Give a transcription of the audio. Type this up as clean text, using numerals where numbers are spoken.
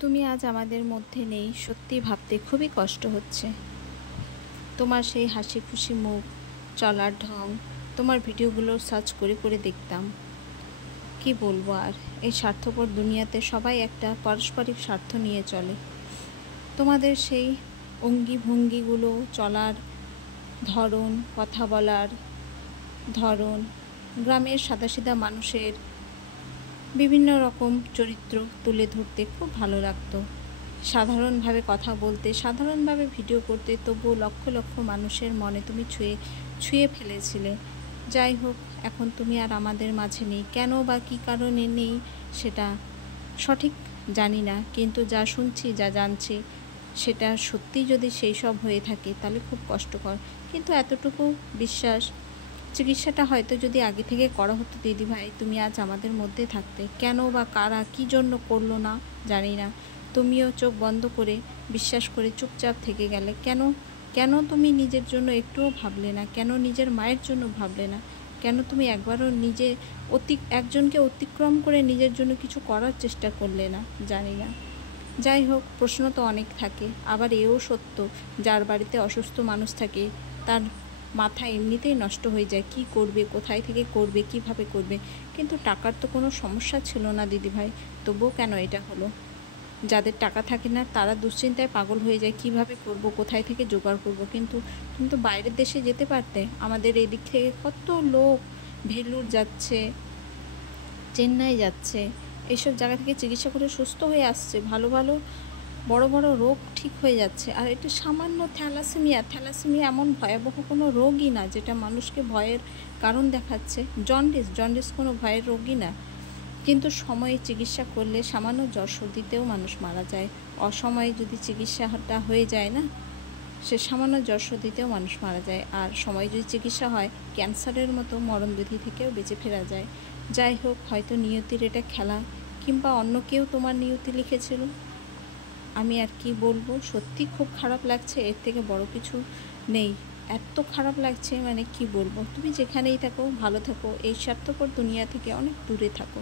তুমি আজ আমাদের মধ্যে নেই, সত্যি ভাবতে খুবই কষ্ট হচ্ছে। তোমার সেই হাসি খুশি মুখ, চলার ঢং, তোমার ভিডিওগুলো সার্চ করে করে দেখতাম। কি বলবো আর, এই স্বার্থপর দুনিয়াতে সবাই একটা পারস্পরিক স্বার্থ নিয়ে চলে। তোমাদের সেই অঙ্গি ভঙ্গিগুলো, চলার ধরন, কথা বলার ধরন, গ্রামের সাদাসিধা মানুষের বিভিন্ন রকম চরিত্র তুলে ধরতে খুব ভালো লাগতো। সাধারণভাবে কথা বলতে, সাধারণভাবে ভিডিও করতে, তবুও লক্ষ লক্ষ মানুষের মনে তুমি ছুঁয়ে ফেলেছিলে। যাই হোক, এখন তুমি আর আমাদের মাঝে নেই। কেন বা কী কারণে নেই সেটা সঠিক জানি না, কিন্তু যা শুনছি, যা জানছি, সেটা সত্যি যদি সেই সব হয়ে থাকে তাহলে খুব কষ্টকর। কিন্তু এতটুকু বিশ্বাস, চিকিৎসাটা হয়তো যদি আগে থেকে করা হতো দিদিভাই, তুমি আজ আমাদের মধ্যে থাকতে। কেন বা কারা কী জন্য করলো না জানি না। তুমিও চোখ বন্ধ করে বিশ্বাস করে চুপচাপ থেকে গেলে। কেন কেন তুমি নিজের জন্য একটুও ভাবলে না? কেন নিজের মায়ের জন্য ভাবলে না? কেন তুমি একবারও একজনকে অতিক্রম করে নিজের জন্য কিছু করার চেষ্টা করলে না? জানি না। যাই হোক, প্রশ্ন তো অনেক থাকে। আবার এও সত্য, যার বাড়িতে অসুস্থ মানুষ থাকে তার মাথা এমনিতেই নষ্ট হয়ে যায়। কি করবে, কোথায় থেকে করবে, কিভাবে করবে। কিন্তু টাকার তো কোনো সমস্যা ছিল না দিদিভাই, তবুও কেন এটা হলো? যাদের টাকা থাকে না তারা দুশ্চিন্তায় পাগল হয়ে যায়, কিভাবে করব, কোথায় থেকে জোগাড় করব। কিন্তু তুমি তো বাইরের দেশে যেতে পারতে। আমাদের এদিক থেকে কত লোক ভেলুর যাচ্ছে, চেন্নাই যাচ্ছে, এইসব জায়গা থেকে চিকিৎসা করে সুস্থ হয়ে আসছে। ভালো ভালো বড় বড় রোগ ঠিক হয়ে যাচ্ছে। আর এটা সামান্য থ্যালাসেমিয়া এমন ভয়াবহ কোনো রোগই না যেটা মানুষকে ভয়ের কারণ দেখাচ্ছে। জন্ডিস কোনো ভয়ের রোগই না। কিন্তু সময়ে চিকিৎসা করলে সামান্য জ্বর সর্দিতেও মানুষ মারা যায়। অসময়ে যদি চিকিৎসাটা হয়ে যায় না, সে সামান্য জ্বর সর্দিতেও মানুষ মারা যায়। আর সময়ে যদি চিকিৎসা হয়, ক্যান্সারের মতো মরণব্যাধি থেকেও বেঁচে ফেরা যায়। যাই হোক, হয়তো নিয়তির এটা খেলা, কিংবা অন্য কেউ তোমার নিয়তি লিখেছিল। আমি আর কি বলবো, সত্যি খুব খারাপ লাগছে। এর থেকে বড় কিছু নেই। এত খারাপ লাগছে, মানে কি বলবো। তুমি যেখানেই থাকো ভালো থাকো, এই স্বার্থপর দুনিয়া থেকে অনেক দূরে থাকো।